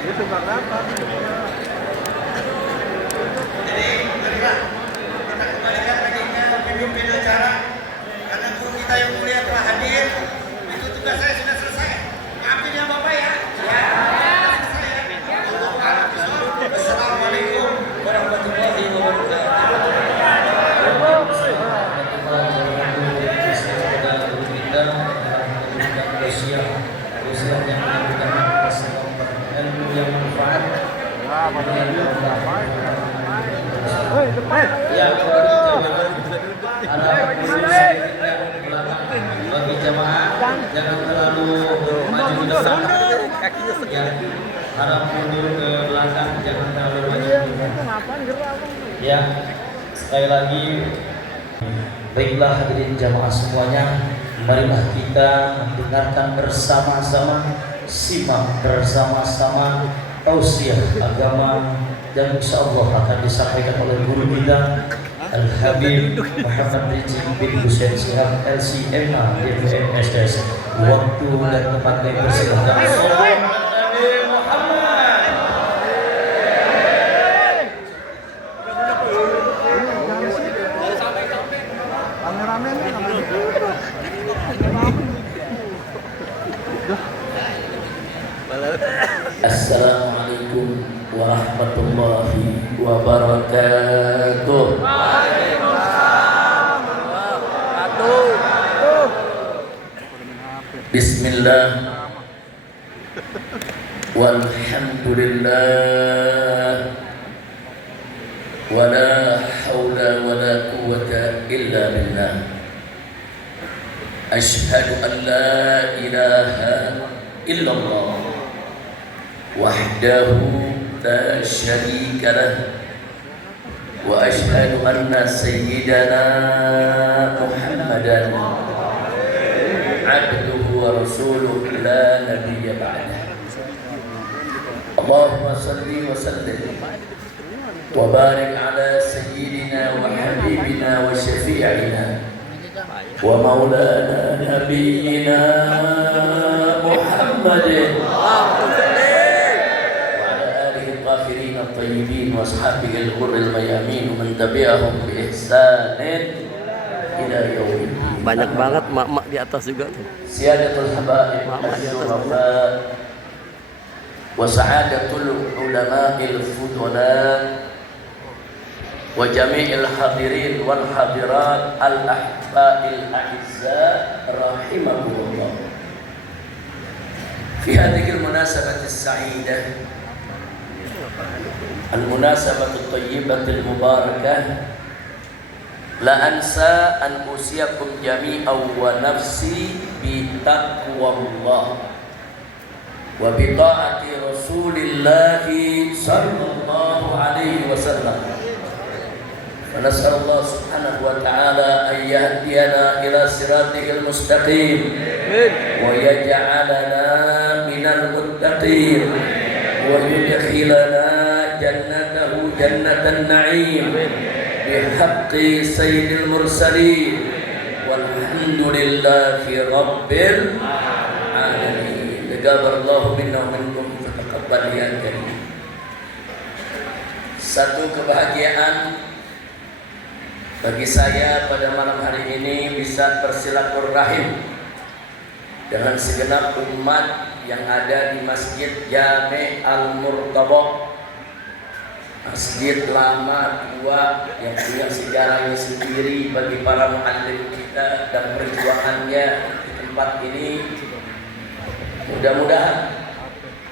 Itu karena apa? Jadi, marilah kita kembalikan lagi ke pemimpin acara. Karena guru kita yang mulia telah hadir. Itu tugas saya sudah selesai. Maafin ya Bapak ya. Ya. Assalamualaikum warahmatullahi wabarakatuh. Ilmu yang manfaat. Bagi jamaah jangan terlalu maju ke depan. Ya, harap mundur ke belakang, jangan terlalu maju. Ya, sekali lagi, baiklah hadirin jamaah semuanya, marilah kita mendengarkan bersama-sama, simak bersama-sama tausiah agama yang insyaallah akan disampaikan oleh guru kita Al-Habib Muhammad Rizki bin Hussein Syihab LCMA DPM SS. Waktu dan tempatnya bersilakan. Assalamualaikum warahmatullahi wabarakatuh. Bismillah walhamdulillah wala hawla wala quwwata illa billah. Ashhadu an la ilaha illallah wahdahu la syarika lah wa ashhadu anna sayyidana Muhammadan abduhu wa rasuluh la nabiyya ba'dah. Allahumma salli wa sallim wa barik ala sayyidina wa habibina wa syafi'ina wa maulana nabiyyina Muhammadin الغافرين الطيبين واصحابه الغر الميامين ومن تبعهم بإحسان إلى يوم الدين. Banyak banget mak-mak di atas juga tuh. Siyadatul habaib wa sa'adatul ulama'il fudala wa jami'il hadirin wal hadirat al ahba'il a'izza rahimahumullah. Fi hadhihi al munasabati as-sa'idah المناسبة الطيبة المباركة لا أنسى أن أوصيكم جميعا ونفسي بتقوى الله وبطاعة رسول الله صلى الله عليه وسلم. ونسأل الله سبحانه وتعالى أن يهدينا إلى صراطه المستقيم ويجعلنا من المتقين ويدخلنا جنته جنة النعيم بحق سيد المرسلين والحمد لله رب العالمين. تقبل الله منا ومنكم فتقبل يا كريم. Satu kebahagiaan bagi saya pada malam hari ini bisa bersilaturahim dengan segenap umat yang ada di Masjid Jami' Al-Murtabah, masjid lama tua yang punya sejarahnya sendiri bagi para muallim kita dan perjuangannya di tempat ini. Mudah-mudahan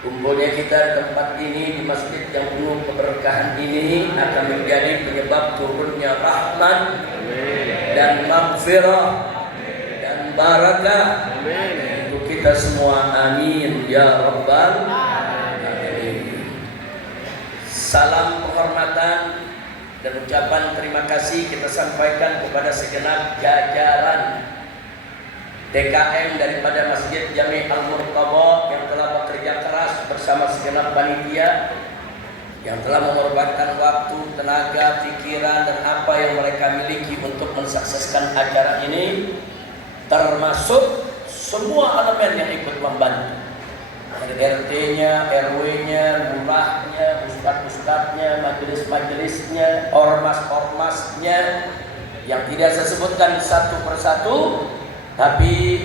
kumpulnya kita di tempat ini, di masjid yang penuh keberkahan ini akan menjadi penyebab turunnya rahmat dan maghfirah dan barakah untuk kita semua. Amin ya rabbal alamin. Salam penghormatan dan ucapan terima kasih kita sampaikan kepada segenap jajaran DKM daripada Masjid Jami' Al-Murtabah yang telah bekerja keras bersama segenap panitia, yang telah mengorbankan waktu, tenaga, pikiran dan apa yang mereka miliki untuk mensukseskan acara ini, termasuk semua elemen yang ikut membantu, RT-nya, RW-nya, majelis-majelisnya, ormas-ormasnya yang tidak saya sebutkan satu persatu, tapi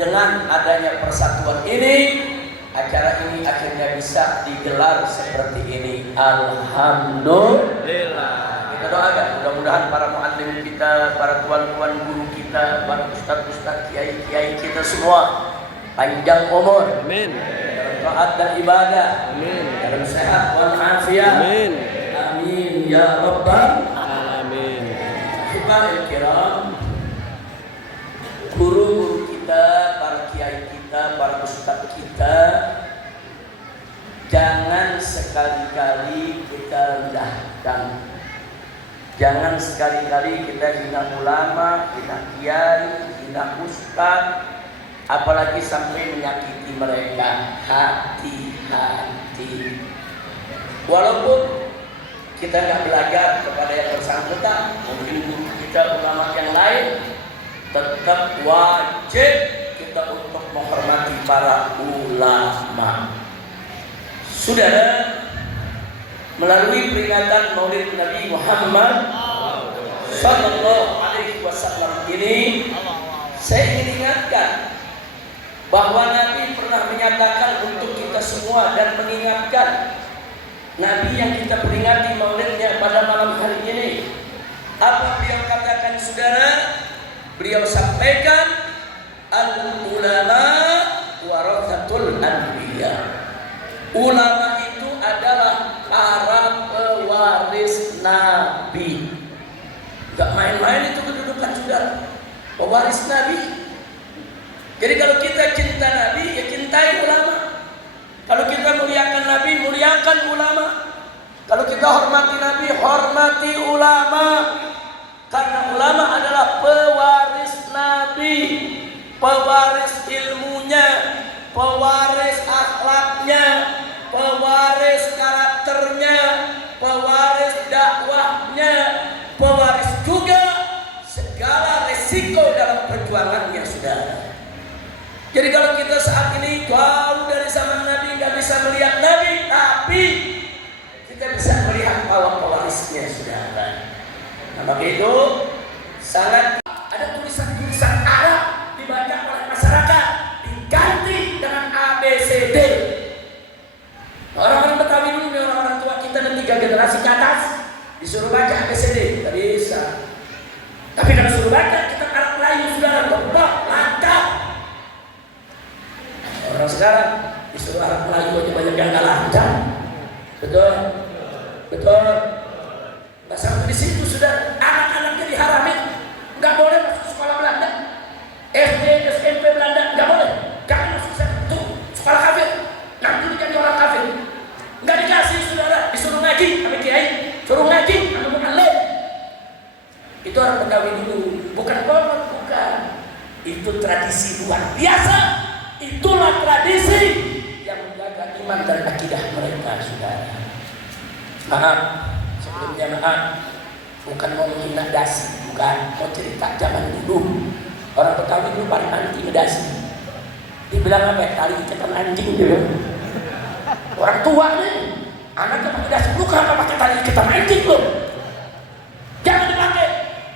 dengan adanya persatuan ini, acara ini akhirnya bisa digelar seperti ini. Alhamdulillah. Kita doakan mudah-mudahan para muallim kita, para tuan-tuan guru kita, para ustaz-ustaz, kiai-kiai kita semua panjang umur, Amin. dalam taat dan ibadah, Amin. dalam sehat walafiat. Amin. Amin ya rabbal Amin. Hibahil kiram, guru-guru kita, para kiai kita, para ustaz kita, jangan sekali-kali kita rendahkan. Jangan sekali-kali kita hina ulama, hina kiai, hina ustaz, apalagi sampai menyakiti mereka. Hati-hati. Walaupun kita nggak belajar kepada yang bersangkutan, mungkin guru kita, ulama yang lain, tetap wajib kita untuk menghormati para ulama. Saudara, melalui peringatan Maulid Nabi Muhammad Sallallahu Alaihi Wasallam ini, saya ingin ingatkan bahwa Nabi pernah menyatakan untuk kita semua dan mengingatkan Nabi yang kita peringati Maulidnya pada malam hari ini. Apa beliau katakan, saudara? Beliau sampaikan, al-ulama warathatul anbiya. Ulama itu adalah para pewaris Nabi. Gak main-main itu kedudukan, saudara. Pewaris Nabi. Jadi kalau kita cinta Nabi, ya cintai ulama. Kalau kita muliakan Nabi, muliakan ulama. Kalau kita hormati Nabi, hormati ulama. Karena ulama adalah pewaris Nabi, pewaris ilmunya, pewaris akhlaknya, pewaris karakternya, pewaris dakwahnya, pewaris juga segala resiko dalam perjuangannya, saudara. Jadi kalau kita saat ini jauh dari zaman Nabi, nggak bisa melihat Nabi, tapi kita bisa melihat pewarisnya, saudara. Nah, maka itu sangat ada tulisan-tulisan Arab dibaca oleh masyarakat, diganti dengan ABCD. Orang-orang Betawi dulu, orang-orang tua kita dan 3 generasi ke atas disuruh baca ABCD, tidak bisa. Tapi kalau suruh baca, kita Arab Melayu sudah lengkap, lengkap. Orang sekarang disuruh Arab Melayu aja banyak yang nggak lancar. Betul, betul. Nggak sampai di situ, sudah anak-anaknya diharamin nggak boleh masuk sekolah Belanda, SD, SMP Belanda nggak boleh. Jangan masuk tuh sekolah kafir, nanti jadi orang kafir. Nggak dikasih, saudara. Disuruh ngaji sama kiai, suruh ngaji sama muallim. Itu orang Betawi dulu, bukan komod, bukan. Itu tradisi luar biasa. Itulah tradisi yang menjaga iman dan akidah mereka, saudara. Maaf, sebelumnya maaf, bukan mau menghina dasi, bukan, mau cerita zaman dulu. Orang Betawi dulu paling anti ngedasi. Dibilang apa? Tali ikan anjing dulu. Orang tua nih, anaknya pakai dasi, lu kenapa pakai tali ikan anjing lu? Jangan dipakai.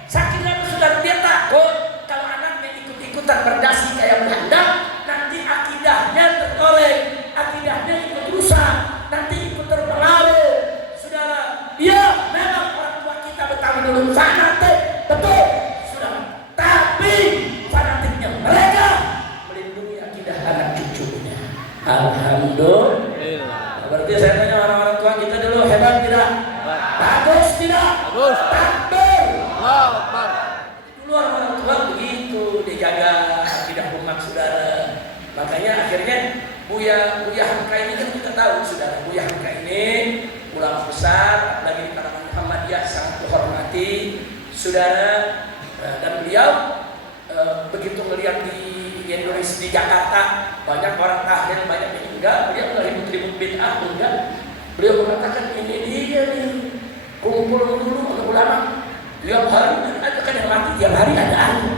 Saking saudara, dia takut kalau anaknya ikut-ikutan berdasi kayak Belanda, nanti akidahnya tertolak, akidahnya ikut rusak, nanti ikut terpengaruh. Saudara, iya memang orang tua kita Betawi dulu fanatik, betul, saudara. Tapi fanatiknya mereka melindungi akidah anak cucunya. Alhamdulillah. Berarti saya tanya orang-orang tua kita dulu, hebat tidak? Bagus tidak? Bagus. Takbir. Allahu Akbar. Dulu orang-orang tua begitu dijaga akidah umat, saudara. Makanya akhirnya Buya Hamka ini kan kita tahu, saudara. Buya Hamka ini ulama besar, lagi di kalangan Muhammadiyah, sangat dihormati, saudara. Dan beliau begitu melihat di Indonesia, di Jakarta banyak orang tahlil, banyak yang enggak, beliau nggak ribut-ribut bid'ah, enggak. Beliau mengatakan ini dia nih, kumpul dulu untuk ulama. Tiap hari ada kan yang mati, tiap hari ada anu.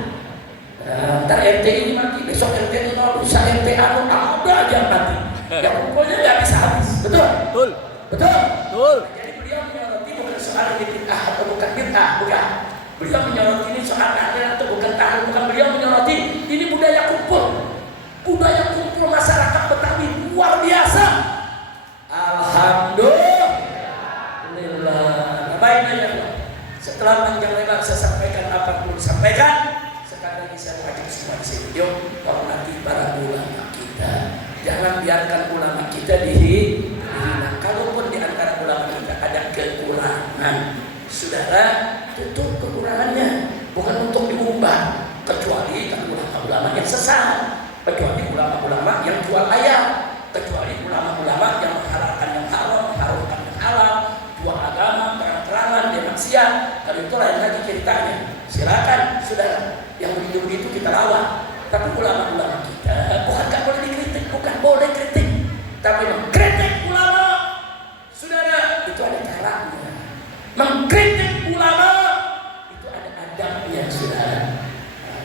Ntar RT ini mati, besok RT ini mau bisa RT anu, ada aja mati. Ya kumpulnya nggak bisa habis, betul? Betul. Betul. Betul. Jadi beliau menyoroti bukan soal ini bid'ah atau bukan bid'ah, bukan. Beliau menyoroti ini soal tahlilan atau bukan tahlil, bukan. Beliau menyoroti ini budaya kumpul. Budaya kumpul masyarakat Betawi luar biasa. Alhamdulillah. Baiknya setelah panjang lebar saya sampaikan apa perlu disampaikan. Sekali lagi saya mengajak semua di sini, yuk hormati para ulama kita. Jangan biarkan ulama kita dihina. Kalaupun di antara ulama kita ada kekurangan, saudara tutup kekurangannya, bukan untuk diubah. Kecuali kan ulama-ulama yang sesat, kecuali ulama-ulama yang jual ayam, kecuali ulama-ulama yang menghalalkan yang haram, mengharamkan yang halal, jual agama, terang-terangan, dia maksiat. Kalau itu lain lagi ceritanya. Silakan, saudara. Yang begitu-begitu kita lawan. Tapi ulama-ulama kita bukan gak boleh dikritik, bukan boleh kritik, tapi mengkritik ulama, saudara, itu ada caranya. Mengkritik ulama itu ada adabnya, saudara.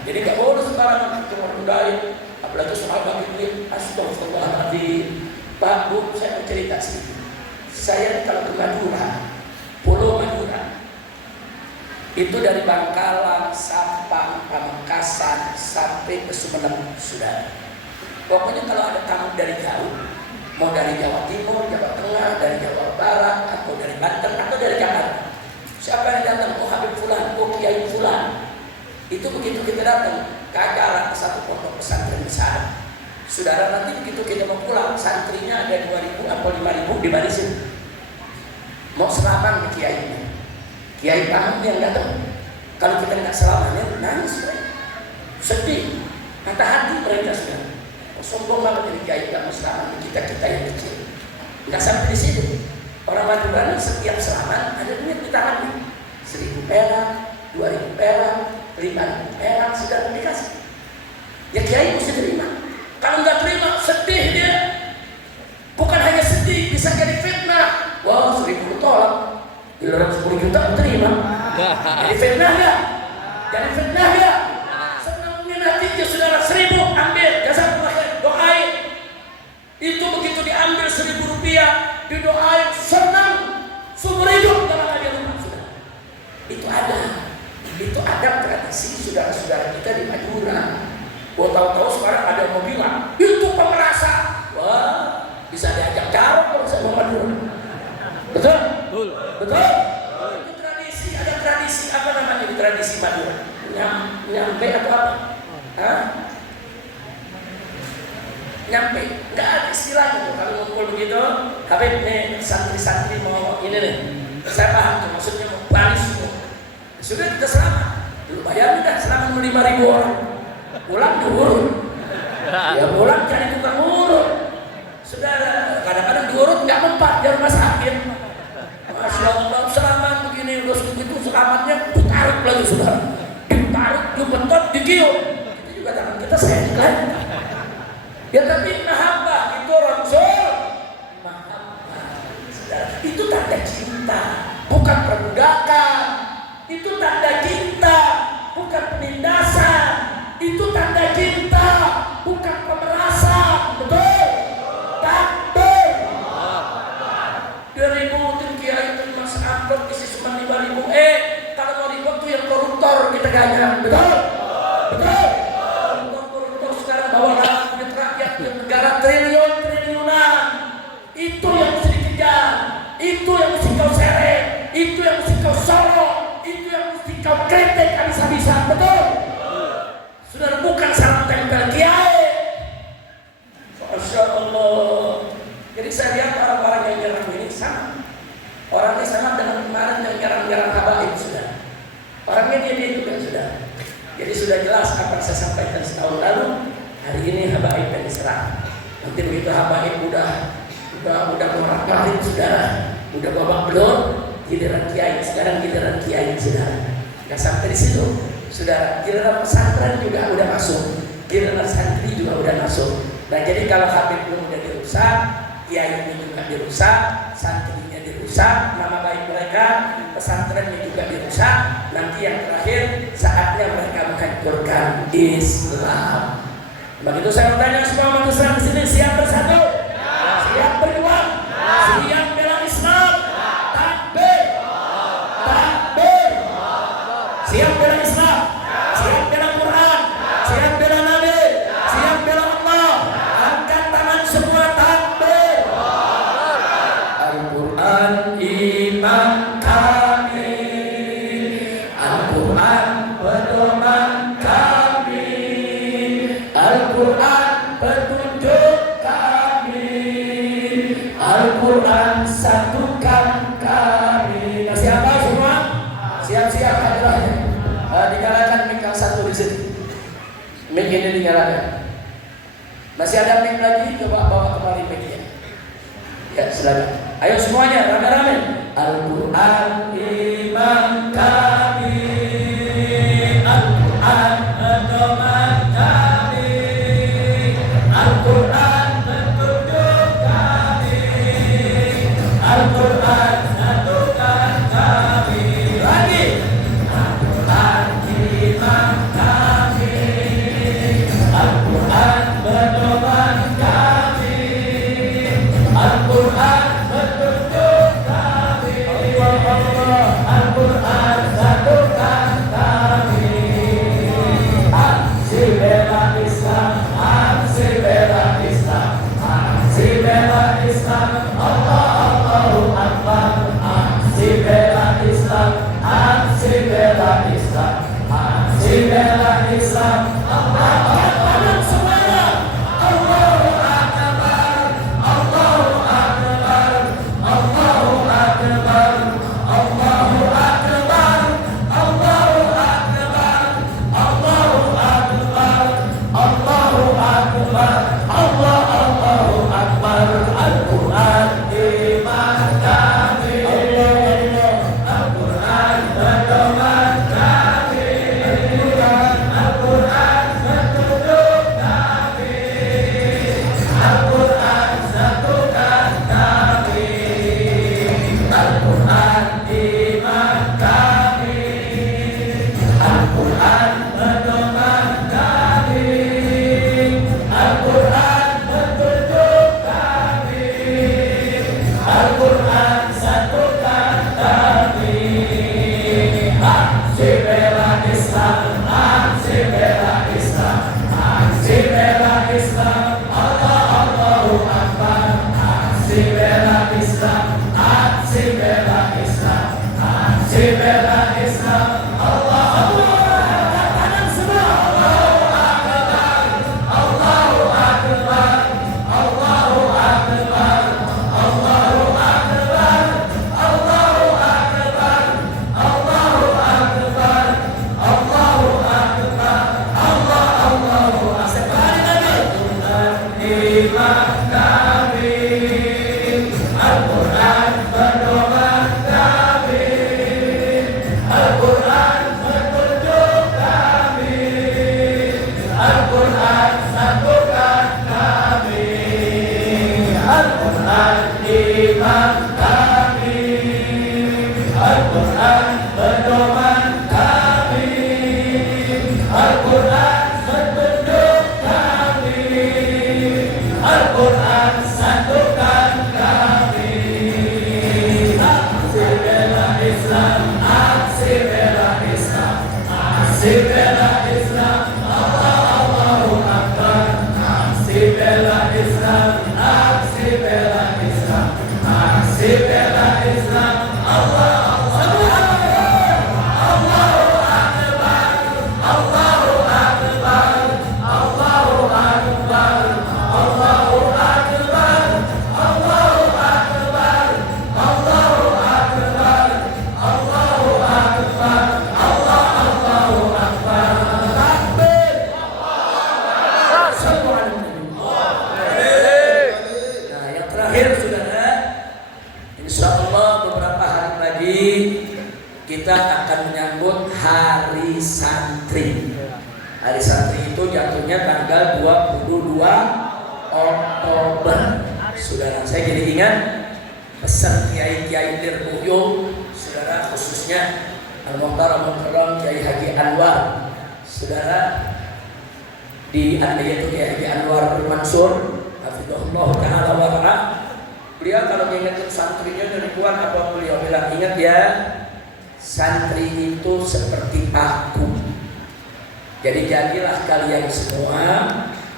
Jadi gak boleh sembarangan cuma rendahin, apalagi soal bagi astagfirullahaladzim. Pak, Bu, saya mau cerita sedikit. Saya kalau ke Madura, Pulau Madura, itu dari Bangkalan, Sampang, Pamekasan sampai ke Sumeneb, saudara. Pokoknya kalau ada tamu dari jauh, mau dari Jawa Timur, Jawa Tengah, dari Jawa Barat, atau dari Banten, atau dari Jakarta, siapa yang datang? Oh Habib Fulan, oh Kiai Fulan. Itu begitu kita datang ke acara satu pondok pesantren besar, saudara, nanti begitu kita mau pulang, santrinya ada 2.000 atau 5.000 di barisin. Mau selamat ke kiainya. Kiai paham yang datang. Kalau kita nggak selamanya nangis, sedih, kata hati mereka sudah. Oh, sombong banget dari kiai nggak mau selamat kita yang kecil. Nggak sampai di situ. Orang Madura ini setiap selamat ada duit di tangannya. 1.000 perak, 2.000 perak, 5.000 perak sudah dikasih. Ya kiai mesti terima. Kalau nggak terima sedih dia. Bukan hanya sedih, bisa jadi fitnah. Wah, 1.000 tolak. Giliran 10 juta terima. Jadi fitnah gak? Jadi fitnah gak? Senangnya nanti ya saudara 1.000 ambil jasa pakai doain. Itu begitu diambil 1.000 rupiah didoain senang seumur hidup dalam aja rumah saudara. Itu ada tradisi saudara-saudara kita di Madura. Gua tahu-tahu sekarang ada yang mau bilang itu pemerasa. Wah, bisa diajak carok kalau saya mau Madura. Betul? Betul? Itu tradisi, ada tradisi apa namanya di tradisi Madura? Nyampe atau apa? Hah? Nyampe? Nggak ada istilahnya tuh. Kalau ngumpul begitu, Habib nih santri-santri mau ini nih. Saya paham tuh maksudnya mau balis semua. Sudah kita selamat. Dulu bayar udah selamat 5.000 orang. Pulang diurut. Ya pulang cari tukang urut. Saudara, kadang-kadang diurut nggak mempat di rumah sakit. Masya Allah, selamat begini, udah begitu selamatnya ditarik lagi saudara. Ditarik, dibentot, digiuk. Itu juga tangan kita sayang kan? Ya tapi mahabbah itu Rasul. Mahabbah, saudara. Itu tanda cinta, bukan perbudakan. Itu tanda cinta, bukan penindasan. Itu tanda cinta, bukan pemerasan. Betul? Takbir. 2.000 tim kiai itu mas amplop isi cuma 5.000. Kalau mau ribut tuh yang koruptor kita gajah. Betul? Betul? Koruptor sekarang bawa duit rakyat yang negara triliunan. Itu yang mesti dikejar. Itu yang mesti kau seret. Itu yang mesti kau sorot. Itu yang mesti kau kritik habis-habisan. Betul? Saudara, bukan salam tempel kiai. Masya Allah. Jadi saya lihat orang-orang yang nyerang ini sama. Orangnya sama dengan kemarin yang nyerang-nyerang habaib sudah. Orangnya dia juga sudah. Jadi sudah jelas apa yang saya sampaikan setahun lalu. Hari ini habaib yang diserang. Nanti begitu habaib udah morak-marik saudara, udah babak belur, giliran kiai. Sekarang giliran kiai saudara. Nggak sampai di situ. Saudara, giliran pesantren juga udah masuk, giliran santri juga udah masuk. Nah jadi kalau Habib belum udah dirusak, kiainya juga dirusak, santrinya dirusak, nama baik mereka, pesantrennya juga dirusak. Nanti yang terakhir saatnya mereka menghancurkan Islam. Begitu saya bertanya semua umat Islam di sini siap bersatu, siap berjuang, siap bela Islam, takbir, ini dinyalakan. Masih ada mic lagi, coba bawa kembali mic-nya. Ya, silakan. Ayo semuanya, rame-rame. Al-Quran iman kami, Al-Quran pedoman kami, Al-Quran petunjuk kami, Al-Quran satukan kami. Lagi. Al-Quran iman kami, Al-Quran pedoman kami, Al-Quran petunjuk kami, Al-Quran satukan kami. Aksi bela Islam, aksi bela Islam, aksi bela Islam, Allah Allahu Akbar. Aksi bela Islam, aksi bela Islam, aksi bela Islam, Allah Akbar. Semuanya, Allahu Akbar, Allahu Akbar, Allahu Akbar, Allahu Akbar, Allahu Akbar, Allahu Akbar, Allahu Akbar, Allahu Akbar. Al-Quran iman kami, Al-Quran pedoman kami, Al-Quran petunjuk kami, Al-Quran satukan kami, Al-Quran iman kami, Al-Quran pedoman kami, Al-Quran petunjuk kami, Al-Quran satukan kami. Aksi bela Islam, aksi bela Islam, aksi bela Islam, Allah Allahu Akbar. Aksi bela Islam, aksi bela Islam, aksi bela Islam, Allah Akbar. Kanan semua, Allahu Akbar, Allahu Akbar, Allahu Akbar, Allahu Akbar, Allahu Akbar, Allahu Akbar, Allahu Akbar, Allahu Akbar. Sekali lagi. Iman kami, Al-Quran pedoman kami, Al-Quran petunjuk kami, Al-Quran satukan kami, Al-Quran iman kami, Al-Quran pedoman kami, Al-Quran petunjuk kami, Al-Quran satukan kami. Aksi bela Islam, aksi bela Islam, aksi bela Islam, Allah Allahu Akbar. Aksi bela Islam, aksi bela Islam, aksi bela Islam, Allah Allahu Akbar, Allahu Akbar, Allahu Akbar, Allahu Akbar, Allahu Akbar, Allahu Akbar, Allahu Akbar, Allahu Akbar, Allahu Akbar. Takbir. Nah, yang terakhir saudara, insya Allah beberapa hari lagi kita akan menyambut Hari Santri. Hari Santri itu jatuhnya tanggal 22 Oktober. Saudara, saya jadi ingat pesan Kiai-Kiai Lirboyo, saudara, khususnya Al-Muhtaram Al-Mukarram Kiai Haji Anwar, saudara, yaitu Kiai Haji Anwar Mansur, hafizahullah ta'ala wa ta'ala. Beliau kalau mengingatkan santrinya dari luar, apa beliau bilang? Ingat ya, santri itu seperti paku. Jadi jadilah kalian semua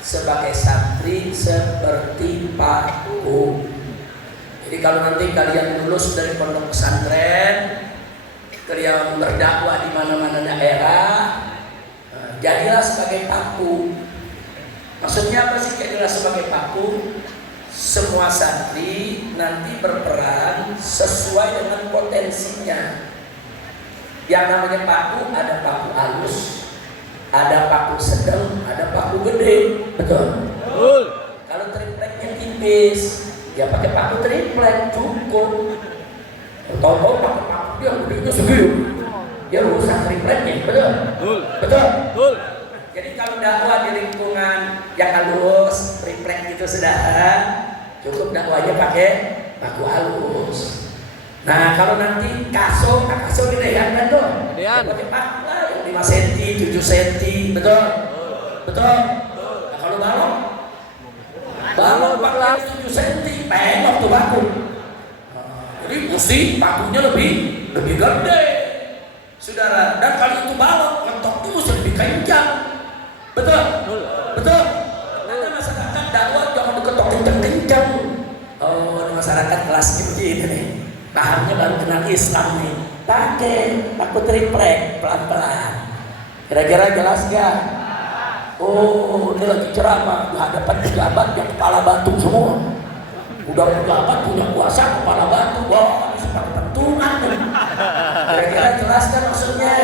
sebagai santri seperti paku. Jadi kalau nanti kalian lulus dari pondok pesantren, kalian berdakwah di mana-mana daerah, jadilah sebagai paku. Maksudnya apa sih jadilah sebagai paku? Semua santri nanti berperan sesuai dengan potensinya. Yang namanya paku, ada paku halus, Ada paku sedang, ada paku gede, betul? Betul. Kalau tripleknya tipis, ya pakai paku triplek cukup. Tahu-tahu pakai paku dia gedenya segini, dia rusak tripleknya, betul? Betul. Betul? Betul. Jadi kalau dakwah di lingkungan yang halus, triplek gitu saudara, cukup dakwahnya pakai paku halus. Nah kalau nanti kaso gedean kan tuh, Gedean. pakai paku lah yang 5 cm, 7 cm, betul? Betul? Nah, kalau balok pakai 7 cm, pelok tuh paku. Jadi mesti pakunya lebih gede, saudara. Dan kalau itu balok, mentoknya mesti lebih kencang, betul? Betul? Karena masyarakat dakwah jangan diketok kencang. Oh, masyarakat kelasnya begini nih. Pahamnya baru kenal Islam nih, pakai paku triplek pelan-pelan. Kira-kira jelas gak? Oh, ini lagi ceramah di hadapan pejabat yang kepala batu semua. Udah pejabat punya kuasa kepala batu, wah ini seperti pentungan nih. Kira-kira jelas gak maksudnya?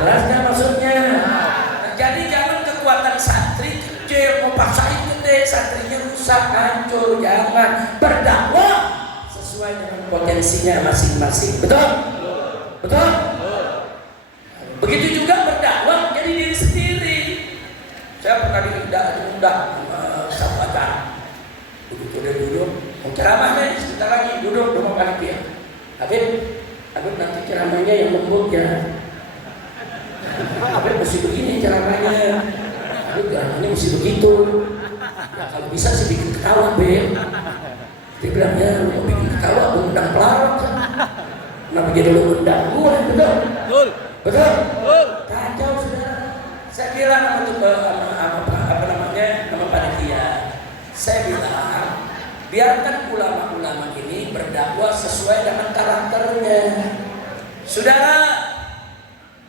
Jelas gak maksudnya? Nah, jadi jangan kekuatan santri kecil mau paksain gede, santrinya rusak, hancur. Jangan, berdakwah sesuai dengan potensinya masing-masing. Betul? Betul? Begitu juga berdakwah jadi diri sendiri. Saya pernah diundang satu acara. Begitu dia duduk, mau ceramah nih, sebentar lagi duduk rumah panitia. Habib nanti ceramahnya yang lembut ya. Habib mesti begini ceramahnya. Habib ceramahnya mesti begitu. Ya kalau bisa sih bikin ketawa, Beb. Dia bilang, ya lu mau bikin ketawa, lu undang pelarang kan? Kenapa jadi lu undang gue, betul? Betul. Betul? Betul. Kacau saudara. Saya bilang nama panitia. Saya bilang, biarkan ulama-ulama ini berdakwah sesuai dengan karakternya. Saudara,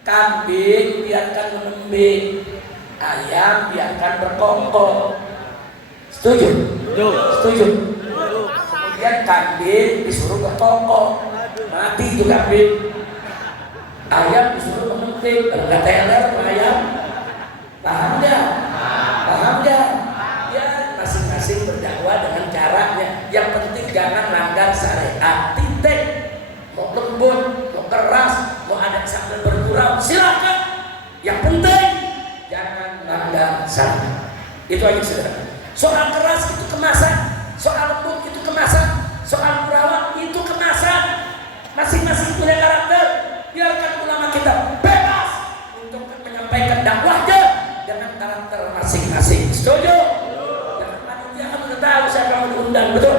kambing biarkan menembik, ayam biarkan berkokok. Setuju? Setuju? Kemudian kambing disuruh berkokok, mati itu kambing. Ayam disuruh menembik, enggak teler ayam. Paham nggak? Paham nggak? Ya masing-masing berdakwah dengan caranya. Yang penting jangan langgar syariat. Titik. Mau lembut, mau keras, mau ada sambil bergurau, silakan. Yang penting jangan langgar syariat. Itu aja saudara. Soal keras itu kemasan, soal lembut itu kemasan, soal gurauan itu kemasan. Masing-masing punya karakter. Biarkan ulama kita bebas untuk menyampaikan dakwahnya dengan karakter masing-masing. Setuju? Karena panitia kan udah tahu siapa yang diundang, betul?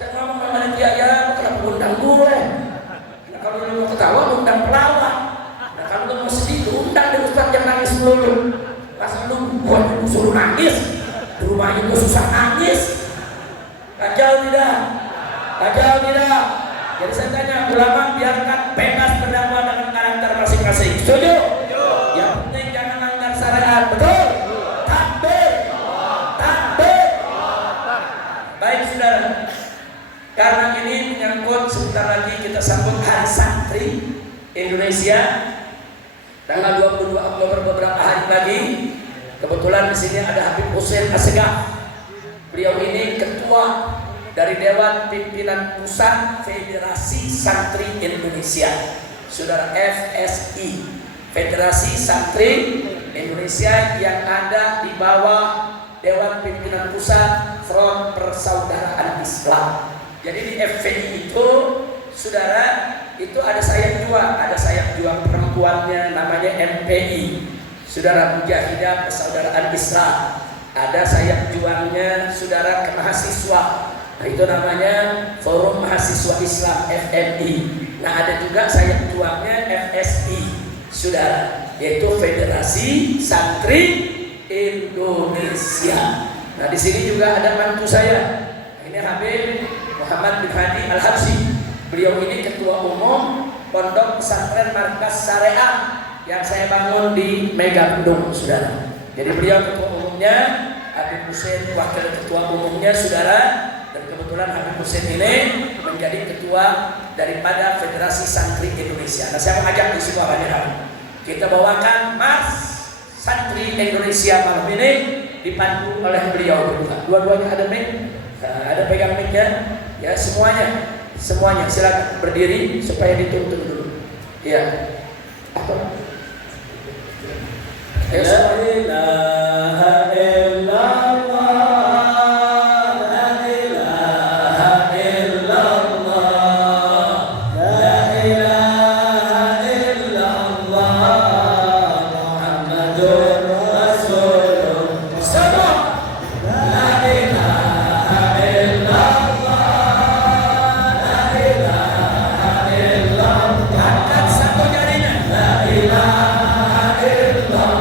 Saya ngomong sama panitia, ya kenapa undang gue? Nah, kalau lu mau ketawa, undang pelawak. Nah kalau lu mau sedih, undang deh ustadz yang nangis melulu. Masa lu buat suruh nangis? Di rumahnya gue susah nangis. Kacau tidak? Kacau tidak? Jadi saya tanya, ulama biarkan bebas berdakwah dengan karakter masing-masing. Setuju? Yang penting jangan langgar syariat, betul? Takbir. Takbir. Baik saudara, karena ini menyangkut sebentar lagi kita sambut Hari Santri Indonesia tanggal 22 Oktober, beberapa hari lagi. Kebetulan di sini ada Habib Hussein Assegaf. Beliau ini ketua dari Dewan Pimpinan Pusat Federasi Santri Indonesia, saudara, FSI, Federasi Santri Indonesia yang ada di bawah Dewan Pimpinan Pusat Front Persaudaraan Islam. Jadi di FPI itu, saudara, itu ada sayap juang perempuannya namanya MPI, saudara, Mujahidah Persaudaraan Islam. Ada sayap juangnya saudara kemahasiswa. Nah itu namanya Forum Mahasiswa Islam FMI. Nah ada juga sayap juangnya FSI, saudara, yaitu Federasi Santri Indonesia. Nah di sini juga ada mantu saya. Ini Habib Muhammad bin Hadi Al-Habsyi. Beliau ini ketua umum Pondok Pesantren Markas Syariah yang saya bangun di Megamendung, saudara. Jadi beliau ketua umumnya, Habib Hussein wakil ketua umumnya, saudara. Dan kebetulan Habib Hussein ini menjadi ketua daripada Federasi Santri Indonesia. Nah saya mengajak di sebuah banyak kita bawakan Mars santri Indonesia malam ini dipandu oleh beliau berdua. Dua-duanya ada mic, ada pegang mic-nya, ya semuanya silakan berdiri supaya dituntun dulu. Ya. Apa? Ya, la ilaha illallah, la ilaha illallah, la ilaha illallah, Muhammadur Rasulullah. Sama. La ilaha illallah, la ilaha illallah. Angkat satu jarinya. La ilaha illallah.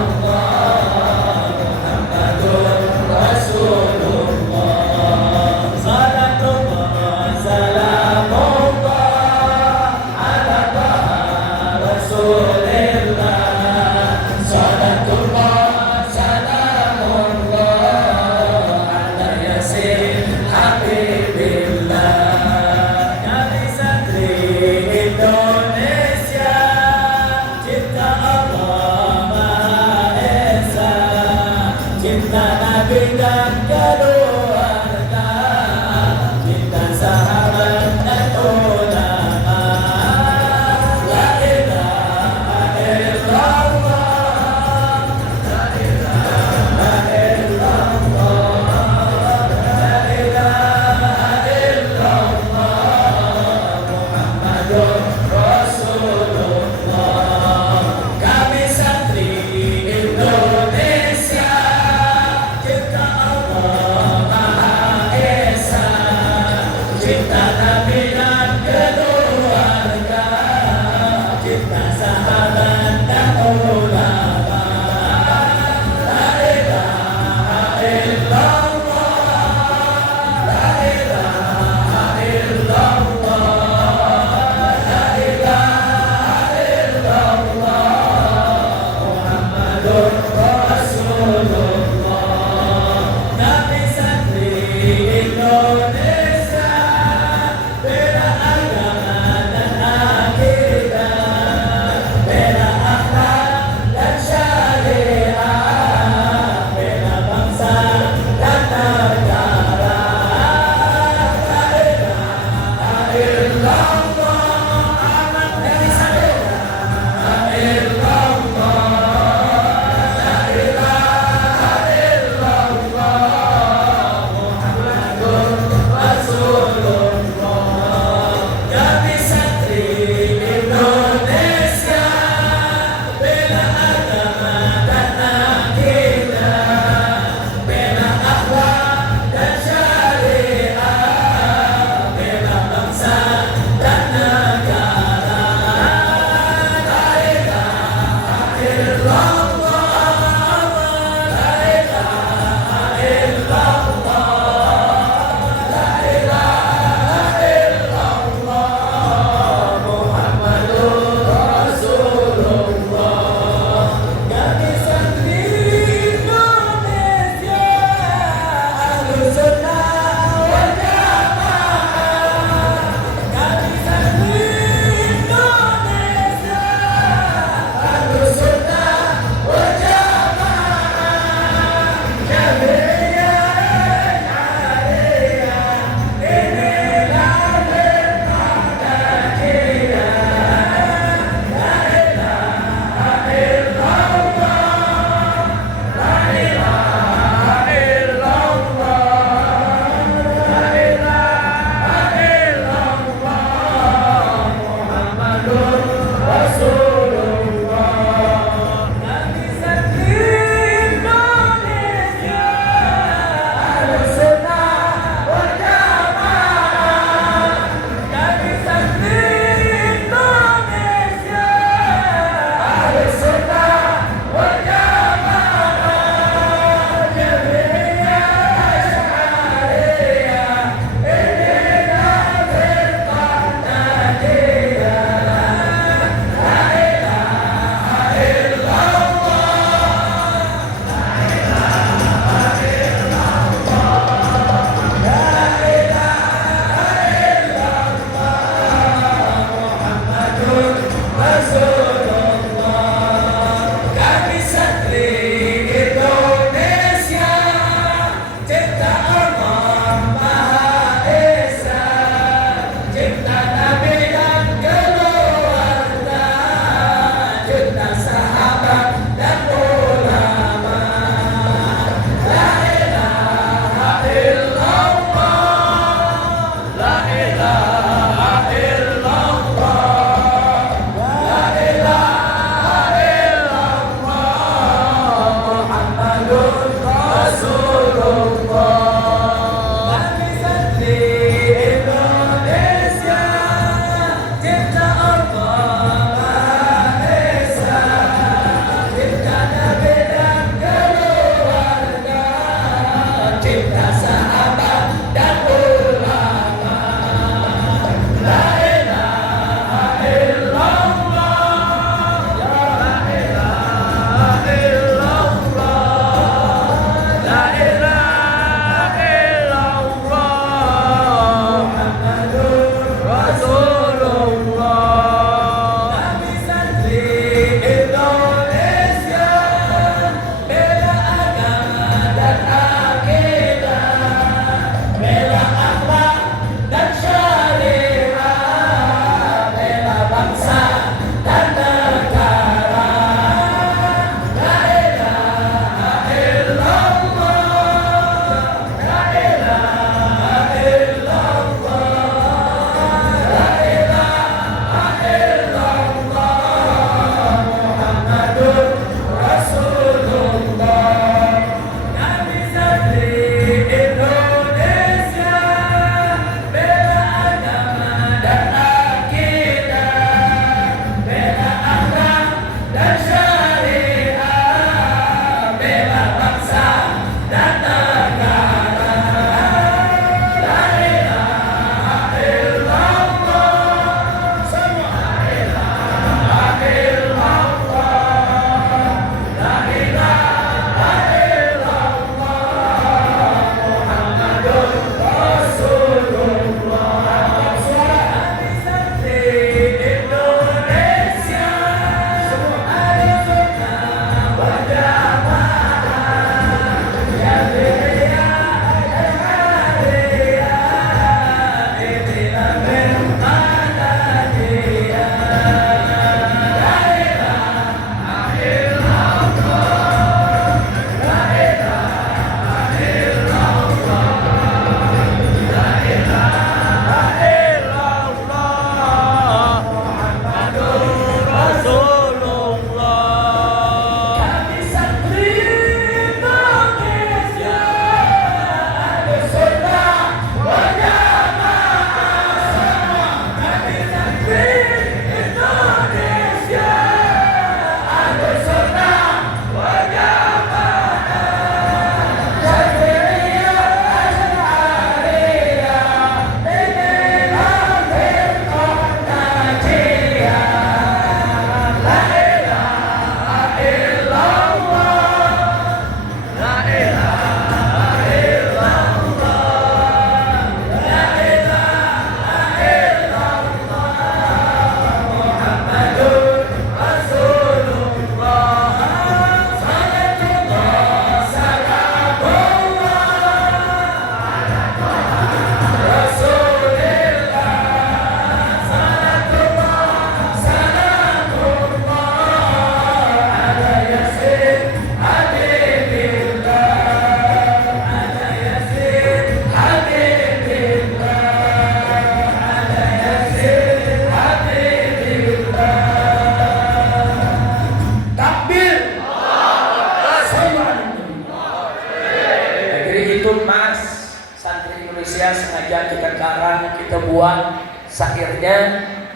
tentunya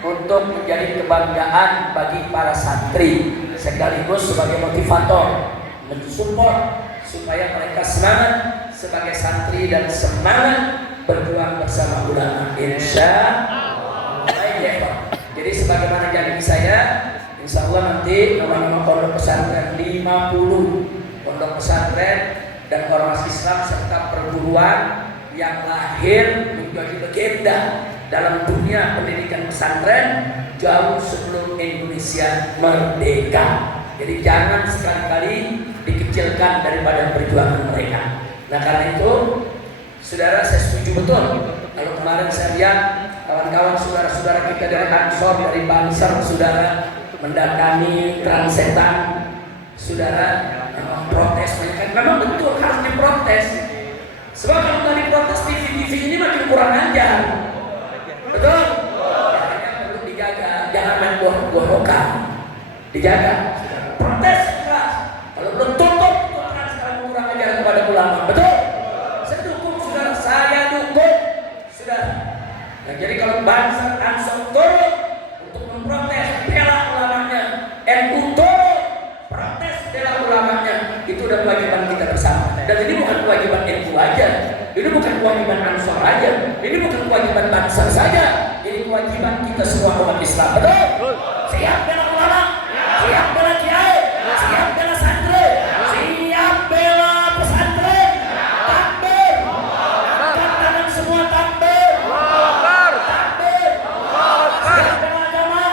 untuk menjadi kebanggaan bagi para santri sekaligus sebagai motivator mensupport supaya mereka semangat sebagai santri dan semangat berjuang bersama ulama. Insya Allah ya Pak. Jadi sebagaimana janji saya, insya Allah nanti nama-nama pondok pesantren 50 pondok pesantren dan ormas Islam serta perguruan yang lahir menjadi legenda dalam dunia pendidikan pesantren jauh sebelum Indonesia merdeka. Jadi jangan sekali-kali dikecilkan daripada perjuangan mereka. Nah karena itu, saudara, saya setuju betul. Kalau kemarin saya lihat kawan-kawan saudara-saudara kita dari Ansor, dari Banser, saudara mendatangi Transetan, saudara protes. Memang betul harus diprotes. Sebab kalau nggak diprotes TV ini makin kurang ajar. Betul? Makanya perlu dijaga, jangan main buah-buahan. Dijaga. Protes keras. Kalau belum tutup, Tuhan sekarang kurang ajar kepada ulama. Betul? Saya dukung saudara, saya dukung saudara. Nah, jadi kalau bangsa Ansor turun untuk memprotes bela ulamanya, NU turun protes bela ulamanya, itu udah kewajiban kita bersama. Dan ini bukan kewajiban NU aja, ini bukan kewajiban Ansor aja, ini bukan kewajiban bangsa saja, ini kewajiban kita semua umat Islam. Betul? Siap bela ulama, siap bela kiai, siap bela santri, siap bela pesantren. Takbir, angkat tangan semua, takbir, takbir. Siap bela agama,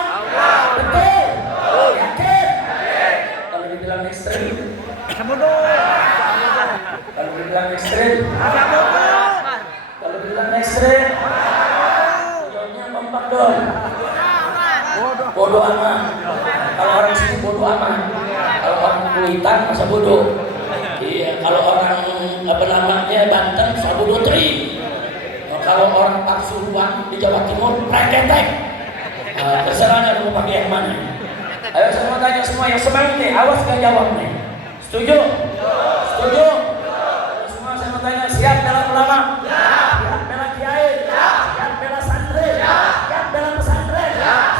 betul? Yakin? Kalau dibilang ekstrim, kalau dibilang ekstrim, kalau dibilang ekstrim, jawabnya kompak dong. Bodoh amat. Kalau orang sini bodoh amat. Kalau orang Kuitan masa bodoh. Iya. Kalau orang apa namanya Banten masa bodoh tri. Kalau orang Pasuruan di Jawa Timur preketek. Terserahnya mau pakai yang mana. Ayo saya mau tanya semua yang semangat nih, awas gak jawab nih. Setuju? Setuju? Semua saya mau tanya, siap bela ulama? Siap bela kiai? Siap bela santri? Siap bela pesantren?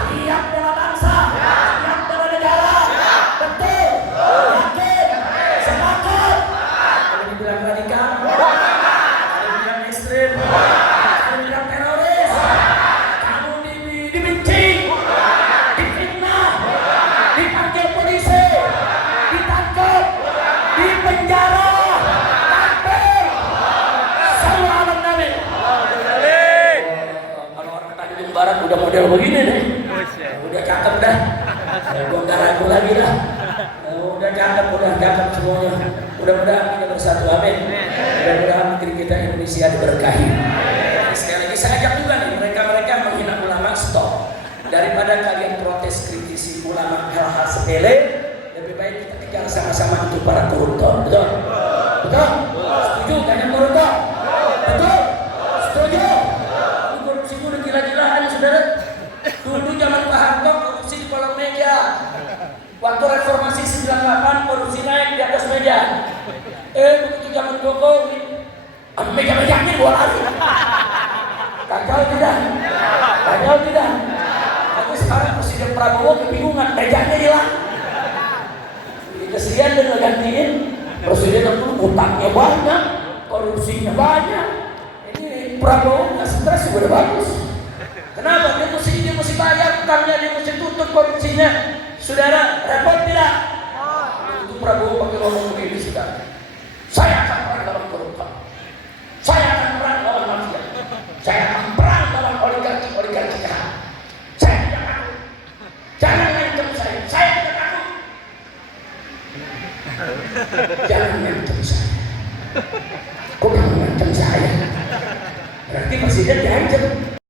Siap bela bangsa? Siap bela negara? Betul? Yakin? Sepakat? Kalau dibilang radikal? Kalau dibilang ekstrim? Kalau dibilang teroris? Kamu dibenci? Difitnah? Dipanggil polisi? Ditangkap? Dipenjara? Takbir? Sallu ala Nabi. Kalau orang Tanjung Barat udah model begini nih, udah cakep dah. Gua nggak ragu lagi dah. Udah cakep semuanya. Mudah-mudahan kita bersatu, amin. Mudah-mudahan negeri kita Indonesia diberkahi. Sekali lagi saya ajak juga nih mereka menghina ulama, stop. Daripada kalian protes kritisi ulama hal-hal sepele, lebih baik kita kejar sama-sama untuk para koruptor. Betul? Betul? Setuju? Jangan koruptor. Betul? Setuju? Korupsi itu udah gila-gilaan, saudara. Dulu zaman Pak Harto korupsi di kolong meja. Waktu reformasi 98 korupsi naik di atas meja. Begitu zaman Jokowi, meja-mejanya bawa lari. Kacau tidak? Kacau tidak? Tapi sekarang Presiden Prabowo kebingungan, mejanya hilang. Kesian dan gantiin Presiden itu utangnya banyak, korupsinya banyak. Ini Prabowo nggak stres udah bagus. Kenapa? Dia mesti bayar utangnya, dia mesti tutup korupsinya. Saudara, repot tidak? Itu Prabowo pakai ngomong begini, saudara. Saya akan perang lawan koruptor. Saya akan perang lawan mafia. Saya akan perang lawan oligarki jahat. Saya tidak takut. Jangan ngancam saya. Saya tidak takut. Jangan ngancam saya. Kok kamu ngancam saya? Berarti presiden diancam.